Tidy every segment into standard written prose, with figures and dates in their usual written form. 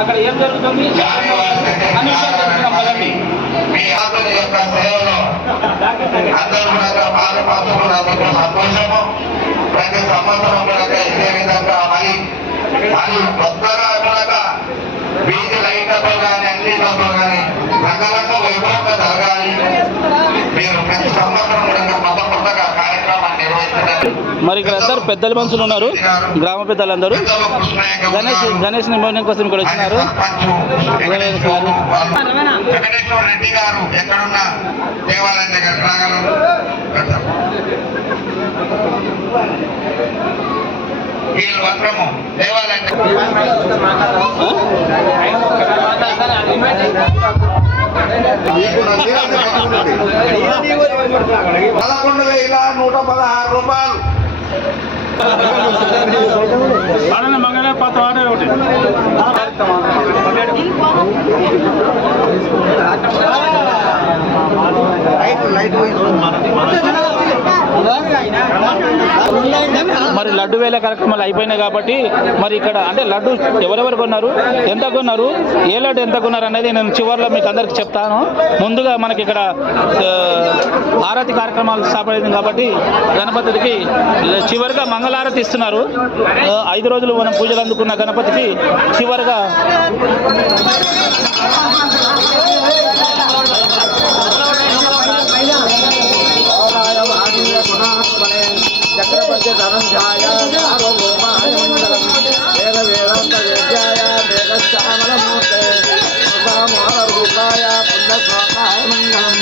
అక్కడ ఏం జరుగుతుంది అన్ని విషయాలు తెలుసుకున్నాం కదండి. సంతోషము ప్రతి సంవత్సరం ఇదే విధంగా మరి కొత్తగా వీధి లైట్లతో కానీ అన్నింటితో కానీ రకరకాల వైభవంగా జరగాలి. మీరు ప్రతి సంవత్సరం కొత్త కొత్తగా కార్యక్రమాన్ని నిర్వహిస్తున్నారు. మరి ఇక్కడ అందరూ పెద్దల మనుషులు ఉన్నారు, గ్రామ పెద్దలందరూ గణేష్ నిమజ్జనం కోసం ఇక్కడ వచ్చినారు. వెంకటేశ్వర రెడ్డి గారు ఎక్కడున్నా దేవాలయం దగ్గర రాగలరు. వీళ్ళు వస్త్రము దేవాలయం 11,116 రూపాయలు. మంగళ పాత ఒకటి మరి లడ్డు వేల కార్యక్రమాలు అయిపోయినాయి కాబట్టి మరి ఇక్కడ అంటే లడ్డు ఎవరెవరు కొన్నారు, ఎంత కొన్నారు, ఏ లడ్డు ఎంత కొన్నారు అనేది నేను చివరిలో మీకు అందరికి చెప్తాను. ముందుగా మనకి ఇక్కడ ఆరతి కార్యక్రమాలు స్టార్ట్ అయింది కాబట్టి గణపతికి చివరిగా మంగళారతి ఇస్తున్నారు. 5 రోజులు మనం పూజలు అందుకున్న గణపతికి చివరిగా చక్రవర్తి ధనంజాయ సార్వభౌమాయ మంగళం వేద వేదాంత వేద్యాయ వేదశ్యామలమూర్తే రూపాయ పుణ్యస్వామాయ మంగళం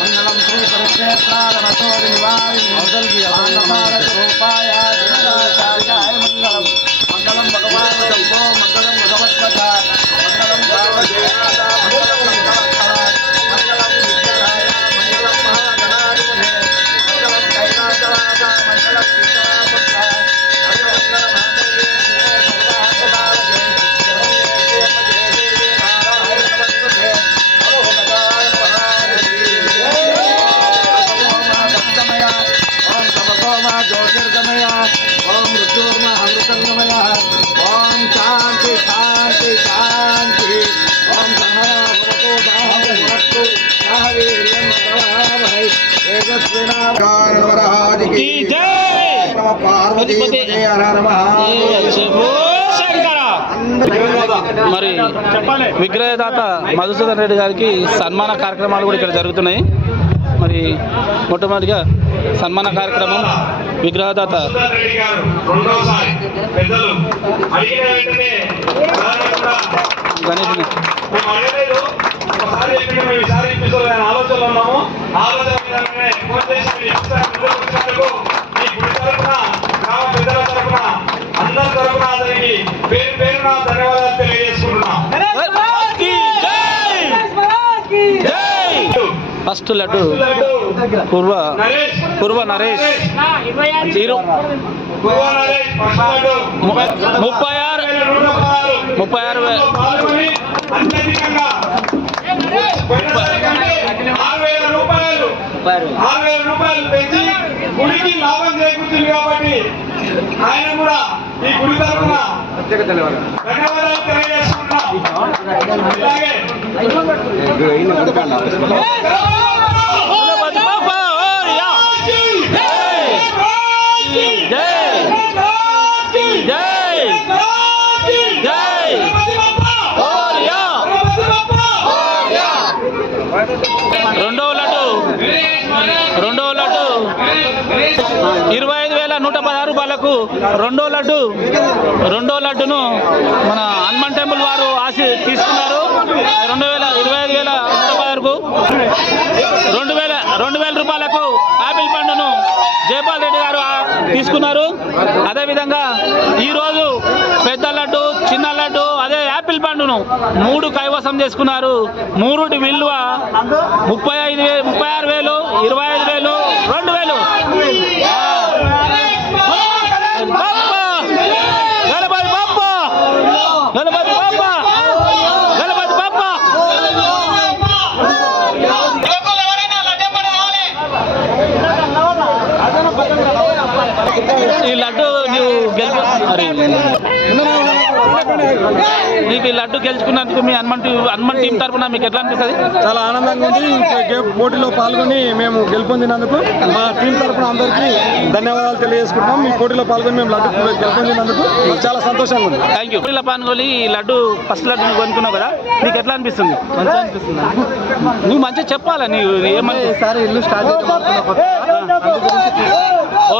మంగళం శ్రీ పరక్షేత్రారమచోరి నివారిణి రూపాయ వేదాచార్యాయ మంగళం మంగళం భగవాన్ శంభో మంగళం భగవత్పథ మంగళం భావదేవాయ మంగళం మంగళం విద్యాయ మంగళం మహాగణాధిపతే మంగళం కైలాసవాస మంగళం విశ్వనాథ జ్యోతిర్గమయ ఓం మృత్యుర్మ అమృతంగమయ ఓం శాంతి శాంతి శాంతి ఓం సహనాభవతో సహనవతు సహవీర్యం కరవావహై తేజస్వినావరాజికి జై నమః పార్వతీపతే హర హర మహాదేవ. మరి విగ్రహదాత మధుసూదన్ రెడ్డి గారికి సన్మాన కార్యక్రమాలు కూడా ఇక్కడ జరుగుతున్నాయి. మరి మొట్టమొదటిగా సన్మాన కార్యక్రమం విగ్రహదాత గణేష్ ధన్యవాదాలు తెలియజేసుకుంటున్నాం. ఫస్ట్ లడ్డు పూర్వ నరేష్ 6,000 రూపాయలు పెంచి గుడికి లాభం చేకూరుతుంది కాబట్టి ఆయన కూడా ఈ గుడి తరఫున ధన్యవాదాలు తెలియజేసుకుంటున్నాం. అలాగే రెండో లడ్డు 25,116 రూపాయలకు రెండో లడ్డును మన హనుమాన్ టెంపుల్ వారు తీసుకున్నారు. 25,116కు 2,000 రూపాయలకు ఆపిల్ పండును జయపాల్ రెడ్డి గారు తీసుకున్నారు. అదేవిధంగా ఈరోజు పెద్ద లడ్డు, చిన్న లడ్డు, అదే యాపిల్ పండును 3 కైవసం చేసుకున్నారు. 3 విలువ 36,000, 25,000, 2,000. గణపతి బాప్ప లడ్డు గెలుచుకున్నందుకు మీ హనుమాన్ టీం తరఫున మీకు ఎట్లా అనిపిస్తుంది? చాలా ఆనందంగా ఉంది. పోటీలో పాల్గొని మేము గెలుపొందినందుకు మా టీం తరఫున అందరికీ ధన్యవాదాలు తెలియజేసుకుంటున్నాం. మీ పోటీలో పాల్గొని మేము లడ్డు గెలుపొందినందుకు మాకు చాలా సంతోషంగా ఉంది. Thank you. పోటీలో పాల్గొని ఈ లడ్డు ఫస్ట్ లడ్డు నువ్వు కొనుక్కున్నావు కదా, నీకు ఎట్లా అనిపిస్తుంది? మంచిగా అనిపిస్తుంది. నువ్వు మంచిగా చెప్పాలా నీవు ఏమని? ఈసారి ఇల్లు స్టార్ట్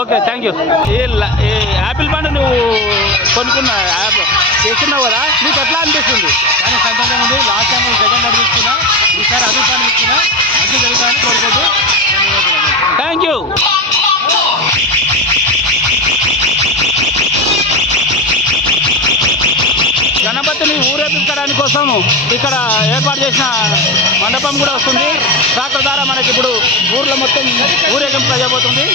ఓకే, థ్యాంక్ యూ. ఈ యాపిల్ పండు నువ్వు కొనుక్కున్నా చేస్తున్నావు కదా, నీకు ఎట్లా అనిపిస్తుంది? కానీ సంతోషంగా ఉంది. లాస్ట్ టైం సెకండ్ లడ్డు ఇచ్చిన, ఈసారి అదే పని ఇచ్చిన, మంచి జరుగుతాయని కోరుకుంటూ థ్యాంక్ యూ. గణపతిని ఊరేగించడానికి కోసం ఇక్కడ ఏర్పాటు చేసిన మండపం కూడా వస్తుంది. ట్రాక్టర్ ద్వారా మనకి ఇప్పుడు ఊర్లో మొత్తం ఊరేగింపు చేయబోతుంది.